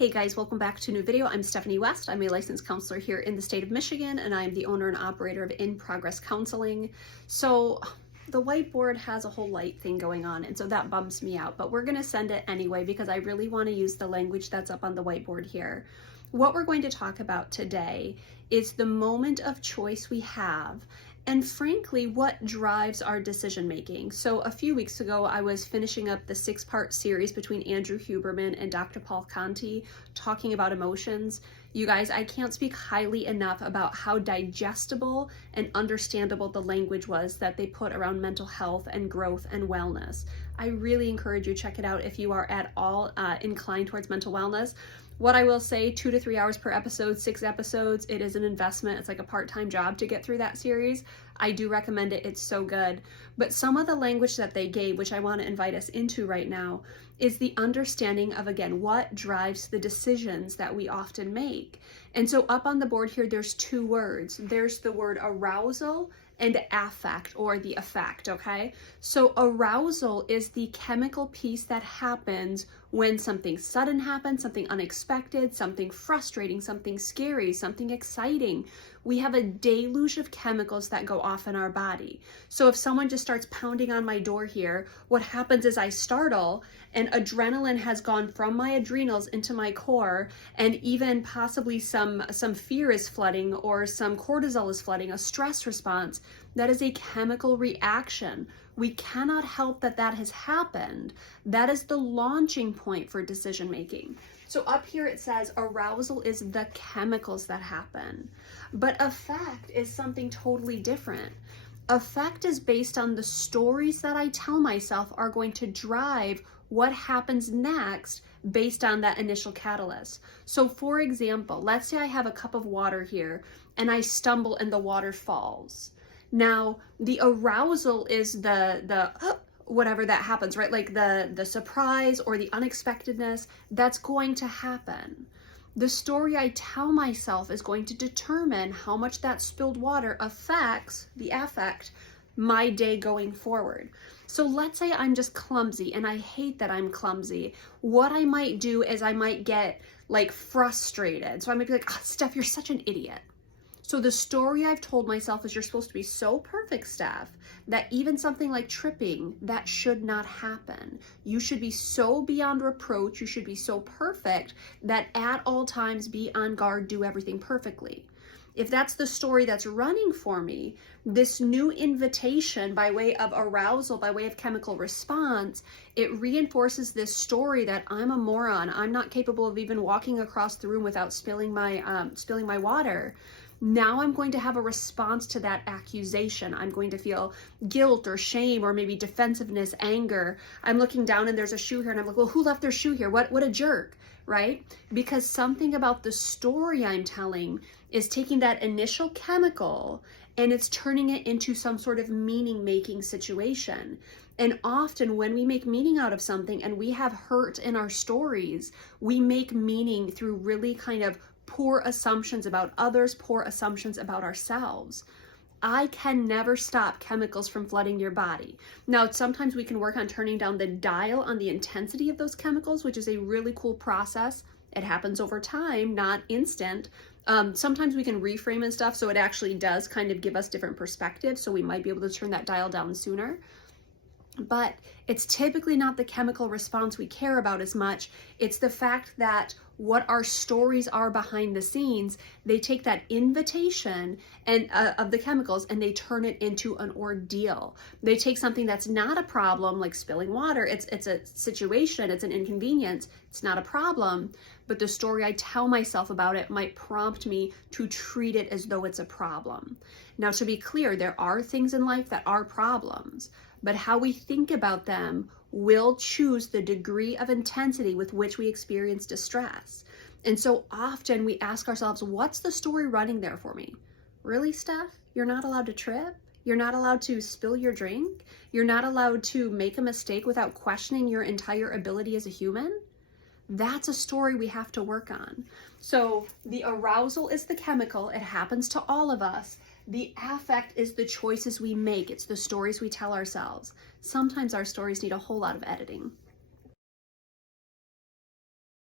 Hey guys, welcome back to a new video. I'm Stephanie West. I'm a licensed counselor here in the state of Michigan, and I'm the owner and operator of In Progress Counseling. So the whiteboard has a whole light thing going on, and so that bums me out, but we're gonna send it anyway because I really wanna use the language that's up on the whiteboard here. What we're going to talk about today is the moment of choice we have, and frankly, what drives our decision making. So a few weeks ago, I was finishing up the 6-part series between Andrew Huberman and Dr. Paul Conti talking about emotions. You guys, I can't speak highly enough about how digestible and understandable the language was that they put around mental health and growth and wellness. I really encourage you to check it out if you are at all inclined towards mental wellness. What I will say, 2 to 3 hours per episode, 6 episodes, it is an investment. It's like a part-time job to get through that series. I do recommend it. It's so good. But some of the language that they gave, which I want to invite us into right now, is the understanding of, again, what drives the decisions that we often make. And so up on the board here, there's 2 words. There's the word arousal and affect, or the effect, okay? So arousal is the chemical piece that happens when something sudden happens, something unexpected, something frustrating, something scary, something exciting. We have a deluge of chemicals that go off in our body. So if someone just starts pounding on my door here, what happens is I startle, and adrenaline has gone from my adrenals into my core, and even possibly some fear is flooding, or some cortisol is flooding, a stress response. That is a chemical reaction. We cannot help that that has happened. That is the launching point for decision making. So up here it says arousal is the chemicals that happen, but affect is something totally different. Affect is based on the stories that I tell myself are going to drive what happens next based on that initial catalyst. So for example, let's say I have a cup of water here and I stumble and the water falls. Now, the arousal is the whatever that happens, right? Like the surprise or the unexpectedness that's going to happen. The story I tell myself is going to determine how much that spilled water affects the affect my day going forward. So let's say I'm just clumsy, and I hate that I'm clumsy. What I might do is I might get like frustrated. So I might be like, oh, Steph, you're such an idiot. So the story I've told myself is you're supposed to be so perfect, Steph, that even something like tripping, that should not happen. You should be so beyond reproach, you should be so perfect that at all times be on guard, do everything perfectly. If that's the story that's running for me, this new invitation by way of arousal, by way of chemical response, it reinforces this story that I'm a moron. I'm not capable of even walking across the room without spilling my water. Now I'm going to have a response to that accusation. I'm going to feel guilt or shame or maybe defensiveness, anger. I'm looking down and there's a shoe here and I'm like, well, who left their shoe here? What a jerk, right? Because something about the story I'm telling is taking that initial chemical and it's turning it into some sort of meaning-making situation. And often when we make meaning out of something and we have hurt in our stories, we make meaning through really kind of poor assumptions about others, poor assumptions about ourselves. I can never stop chemicals from flooding your body. Now, sometimes we can work on turning down the dial on the intensity of those chemicals, which is a really cool process. It happens over time, not instant. Sometimes we can reframe and stuff, so it actually does kind of give us different perspectives, so we might be able to turn that dial down sooner. But it's typically not the chemical response we care about as much. It's the fact that what our stories are behind the scenes, they take that invitation and of the chemicals and they turn it into an ordeal. They take something that's not a problem, like spilling water. It's a situation, it's an inconvenience. It's not a problem, but the story I tell myself about it might prompt me to treat it as though it's a problem. Now, to be clear, there are things in life that are problems, but how we think about them will choose the degree of intensity with which we experience distress. And so often we ask ourselves, what's the story running there for me? Really, Steph? You're not allowed to trip? You're not allowed to spill your drink? You're not allowed to make a mistake without questioning your entire ability as a human? That's a story we have to work on. So the arousal is the chemical. It happens to all of us. The affect is the choices we make. It's the stories we tell ourselves. Sometimes our stories need a whole lot of editing.